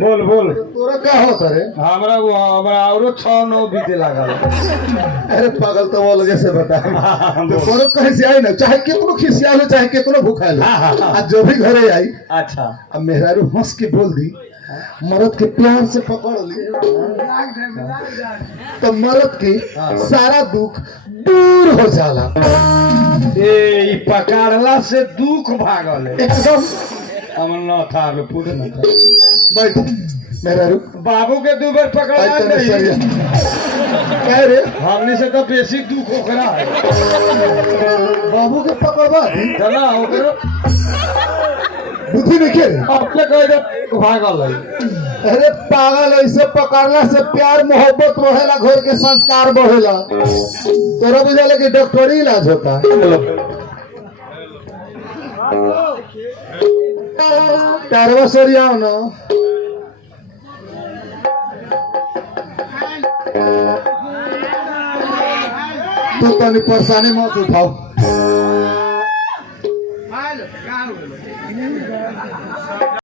बोल बोल तोरा क्या होता रे? हमरा औरो 6-9 बीते लागल। अरे पागल तो वो लगे से बता तो कोनो कहीं से आई ना, चाहे कितनो खिसिया लो चाहे कितनो भूखा लो, आज जो भी घरे आई अच्छा अब मेहरारू हंस के बोल दी, मर्द के प्यार से पकड़ ली तो मर्द की सारा दुख दूर हो जाला। ए पकड़ला से दुख भागल है एकदम। हम न था अबे पूछ न था। बैठ मेहरारू बाबू के 2 बार पकड़ा नहीं कह रे हमने से तो बेसी दुख ओकरा है। बाबू के पकड़वा दी चला ओकरा बुद्धि नहीं के अपने कह दे भागल है। अरे पागल ऐसे पकड़ला से प्यार मोहब्बत बढ़ेला, घर के संस्कार बढ़ेला। तोरा बुझाला कि डॉक्टरी इलाज होता है। टारवा सरियाओ ना तो तनी परेशानी मत उठाओ।